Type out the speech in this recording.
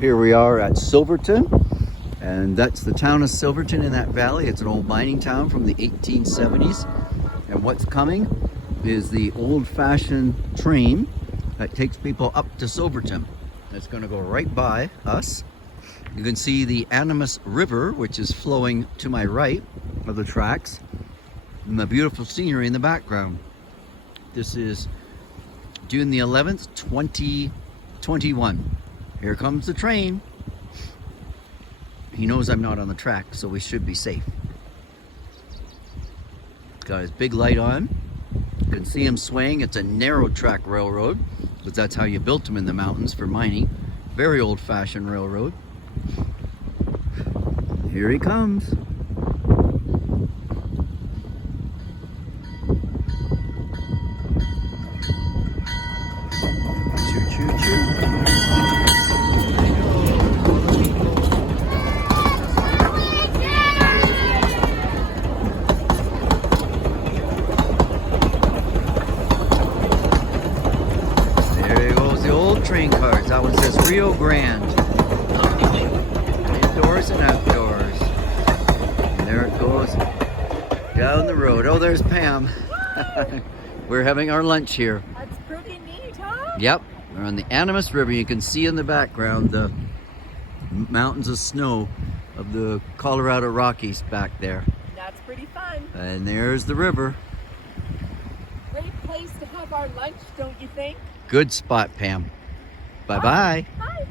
Here we are at Silverton, and that's the town of Silverton in that valley. It's an old mining town from the 1870s, and what's coming is the old-fashioned train that takes people up to Silverton. It's going to go right by us. You can see the Animas River, which is flowing to my right of the tracks, and the beautiful scenery in the background. This is June the 11th, 2021. Here comes the train. He knows I'm not on the track, so we should be safe. He's got his big light on. You can see him swaying. It's a narrow track railroad, because that's how you built them in the mountains for mining. Very old-fashioned railroad. Here he comes. Train cars. That one says Rio Grande. Indoors and outdoors. And there it goes down the road. Oh, there's Pam. We're having our lunch here. That's pretty neat, huh? Yep. We're on the Animas River. You can see in the background the mountains of snow of the Colorado Rockies back there. That's pretty fun. And there's the river. Great place to have our lunch, don't you think? Good spot, Pam. Bye-bye. Bye.